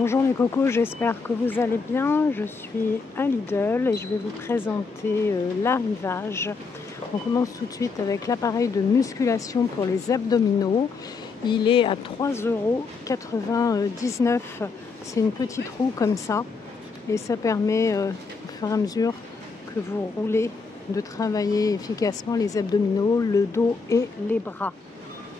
Bonjour mes cocos, j'espère que vous allez bien. Je suis à Lidl et je vais vous présenter l'arrivage. On commence tout de suite avec l'appareil de musculation pour les abdominaux. Il est à 3,99 €. C'est une petite roue comme ça et ça permet au fur et à mesure que vous roulez de travailler efficacement les abdominaux, le dos et les bras.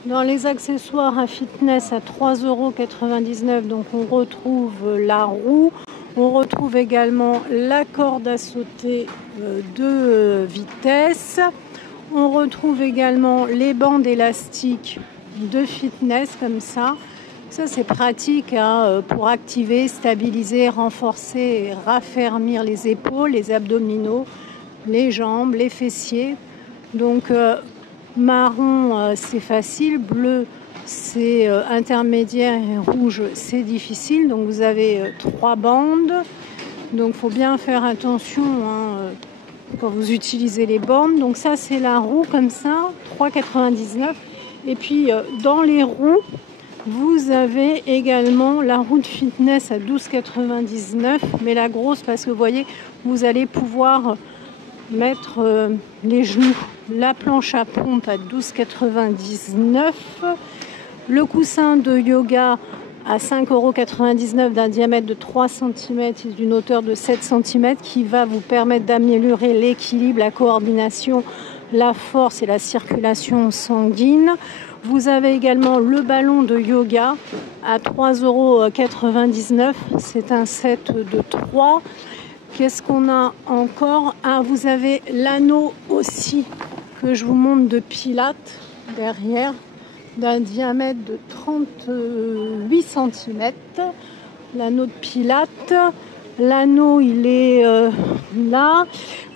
Dans les accessoires à fitness à 3,99 €, donc on retrouve la roue, on retrouve également la corde à sauter de vitesse, on retrouve également les bandes élastiques de fitness comme ça. Ça c'est pratique pour activer, stabiliser, renforcer et raffermir les épaules, les abdominaux, les jambes, les fessiers. Donc marron c'est facile, bleu c'est intermédiaire et rouge c'est difficile. Donc vous avez 3 bandes. Donc il faut bien faire attention quand vous utilisez les bandes. Donc ça c'est la roue comme ça, 3,99 €. Et puis dans les roues, vous avez également la roue de fitness à 12,99 €, mais la grosse parce que vous voyez, vous allez pouvoir mettre les genoux. La planche à pompe à 12,99 €. Le coussin de yoga à 5,99 € d'un diamètre de 3 cm et d'une hauteur de 7 cm qui va vous permettre d'améliorer l'équilibre, la coordination, la force et la circulation sanguine. Vous avez également le ballon de yoga à 3,99 €. C'est un set de 3. Qu'est-ce qu'on a encore? Vous avez l'anneau aussi que je vous montre de pilates derrière, d'un diamètre de 38 cm. L'anneau de pilates. L'anneau, il est là.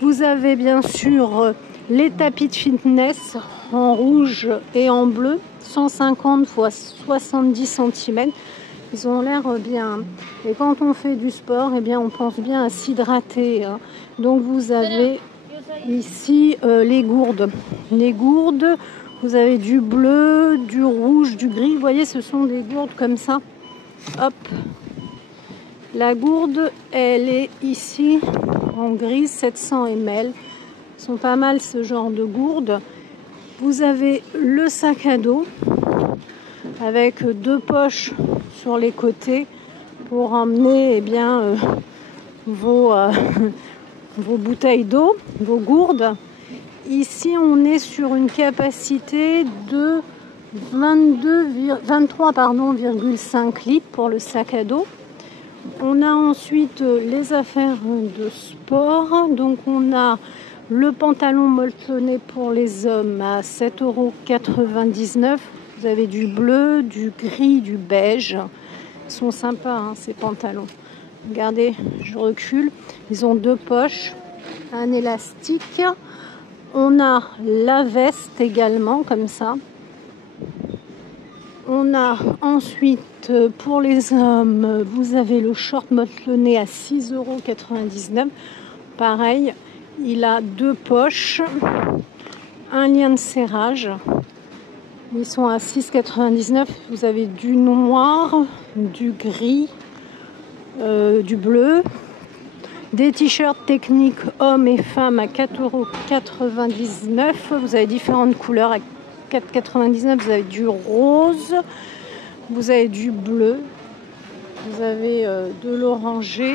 Vous avez bien sûr les tapis de fitness en rouge et en bleu, 150 x 70 cm. Ils ont l'air bien. Et quand on fait du sport, eh bien, on pense bien à s'hydrater. Donc vous avez ici les gourdes. Les gourdes, vous avez du bleu, du rouge, du gris. Vous voyez, ce sont des gourdes comme ça. Hop. La gourde, elle est ici en grise, 700 ml. Ils sont pas mal ce genre de gourdes. Vous avez le sac à dos avec 2 poches sur les côtés pour emmener vos bouteilles d'eau, vos gourdes. Ici, on est sur une capacité de 23,5 litres pour le sac à dos. On a ensuite les affaires de sport. Donc, on a le pantalon molletonné pour les hommes à 7,99 €. Vous avez du bleu, du gris, du beige. Ils sont sympas ces pantalons. Regardez, je recule. Ils ont 2 poches, un élastique. On a la veste également comme ça. On a ensuite pour les hommes, vous avez le short molletonné à 6,99 €. Pareil, il a 2 poches, un lien de serrage. Ils sont à 6,99 €. Vous avez du noir, du gris, du bleu. Des t-shirts techniques hommes et femmes à 4,99 €. Vous avez différentes couleurs à 4,99 €. Vous avez du rose, vous avez du bleu, vous avez de l'orangé.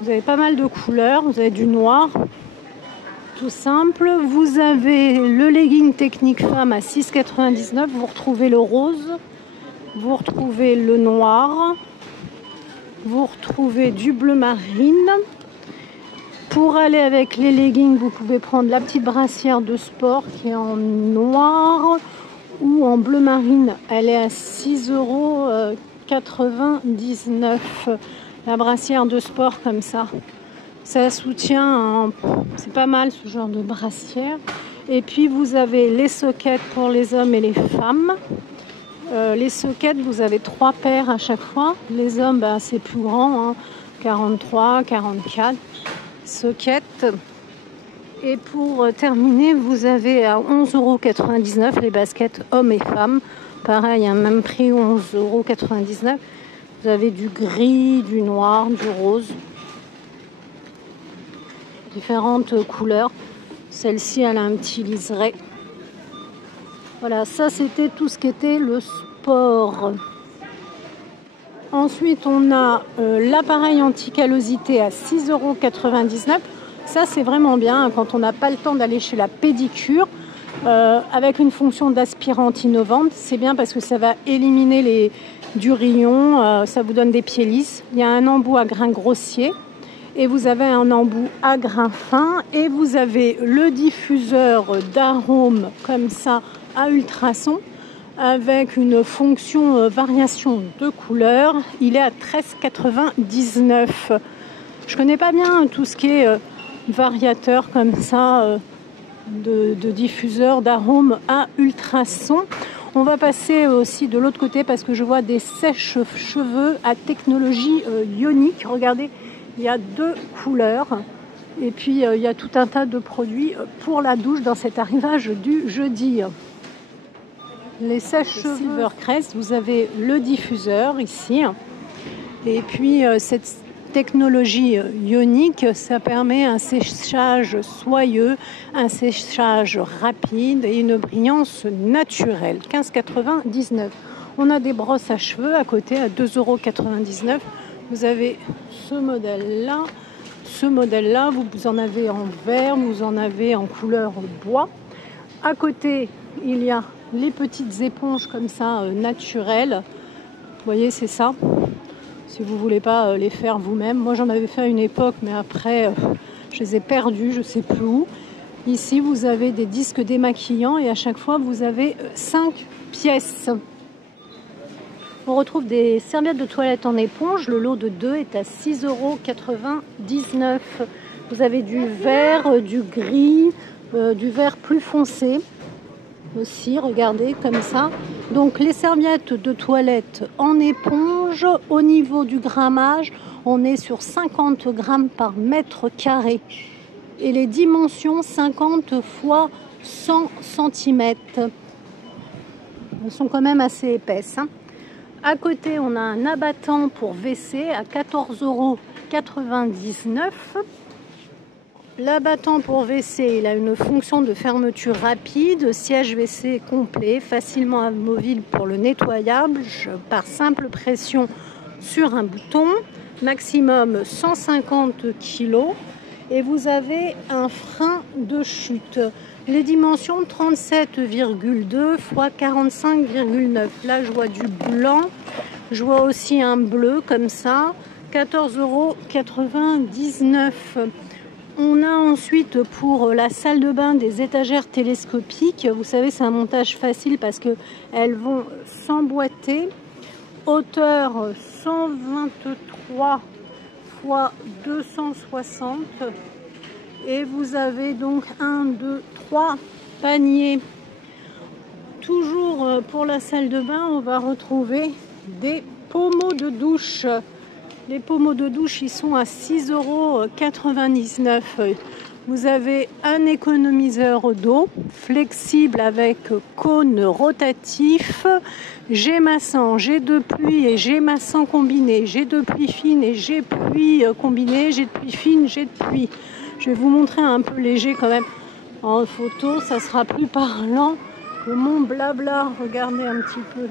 Vous avez pas mal de couleurs. Vous avez du noir. Tout simple. Vous avez le legging technique femme à 6,99 €. Vous retrouvez le rose, vous retrouvez le noir, vous retrouvez du bleu marine. Pour aller avec les leggings, vous pouvez prendre la petite brassière de sport qui est en noir ou en bleu marine. Elle est à 6,99 €. La brassière de sport comme ça. Ça soutient, c'est pas mal ce genre de brassière. Et puis vous avez les sockets pour les hommes et les femmes. Les sockets, vous avez 3 paires à chaque fois. Les hommes, c'est plus grand, 43, 44 sockets. Et pour terminer, vous avez à 11,99 € les baskets hommes et femmes Pareil, un même prix, 11,99 €. Vous avez du gris, du noir, du rose. Différentes couleurs. Celle-ci, elle a un petit liseré. Voilà, ça c'était tout ce qui était le sport. Ensuite, on a l'appareil anti-callosité à 6,99 €. Ça, c'est vraiment bien quand on n'a pas le temps d'aller chez la pédicure. Avec une fonction d'aspirante innovante, c'est bien parce que ça va éliminer du rayon, ça vous donne des pieds lisses. Il y a un embout à grains grossiers et vous avez un embout à grains fins et vous avez le diffuseur d'arômes comme ça à ultrasons avec une fonction variation de couleur. Il est à 13,99 €. Je connais pas bien tout ce qui est variateur comme ça de diffuseur d'arômes à ultrasons. On va passer aussi de l'autre côté parce que je vois des sèche-cheveux à technologie ionique. Regardez, il y a 2 couleurs. Et puis il y a tout un tas de produits pour la douche dans cet arrivage du jeudi. Les sèche-cheveux Silvercrest, vous avez le diffuseur ici. Et puis cette technologie ionique, ça permet un séchage soyeux, un séchage rapide et une brillance naturelle. 15,99 €. On a des brosses à cheveux à côté à 2,99 €. Vous avez ce modèle-là. Ce modèle-là, vous en avez en vert, vous en avez en couleur bois. À côté, il y a les petites éponges comme ça naturelles. Vous voyez, c'est ça. Si vous ne voulez pas les faire vous-même. Moi, j'en avais fait à une époque, mais après, je les ai perdus, je ne sais plus où. Ici, vous avez des disques démaquillants et à chaque fois, vous avez 5 pièces. On retrouve des serviettes de toilette en éponge. Le lot de 2 est à 6,99 €. Vous avez du vert, du gris, du vert plus foncé. Aussi, regardez comme ça. Donc les serviettes de toilette en éponge, au niveau du grammage, on est sur 50 grammes par mètre carré. Et les dimensions 50 x 100 cm. Elles sont quand même assez épaisses. À côté, on a un abattant pour WC à 14,99 €. L'abattant pour WC, il a une fonction de fermeture rapide, siège WC complet, facilement amovible pour le nettoyage par simple pression sur un bouton, maximum 150 kg. Et vous avez un frein de chute. Les dimensions 37,2 x 45,9. Là, je vois du blanc, je vois aussi un bleu comme ça, 14,99 €. On a ensuite pour la salle de bain des étagères télescopiques. Vous savez, c'est un montage facile parce qu'elles vont s'emboîter. Hauteur 123 x 260. Et vous avez donc 1, 2, 3 paniers. Toujours pour la salle de bain, on va retrouver des pommeaux de douche. Les pommeaux de douche, ils sont à 6,99 €. Vous avez un économiseur d'eau flexible avec cône rotatif, jet massant, jet de pluie et jet massant combiné, jet de pluie fine et jet pluie combiné, jet de pluie fine, jet de pluie. Je vais vous montrer un peu léger quand même en photo, ça sera plus parlant que mon blabla. Regardez un petit peu.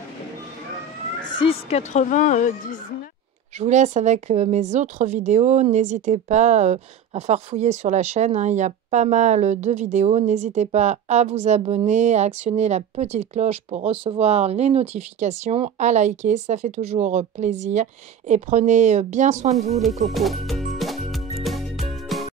6,99 €. Je vous laisse avec mes autres vidéos. N'hésitez pas à farfouiller sur la chaîne. Il y a pas mal de vidéos. N'hésitez pas à vous abonner, à actionner la petite cloche pour recevoir les notifications, à liker. Ça fait toujours plaisir. Et prenez bien soin de vous, les cocos.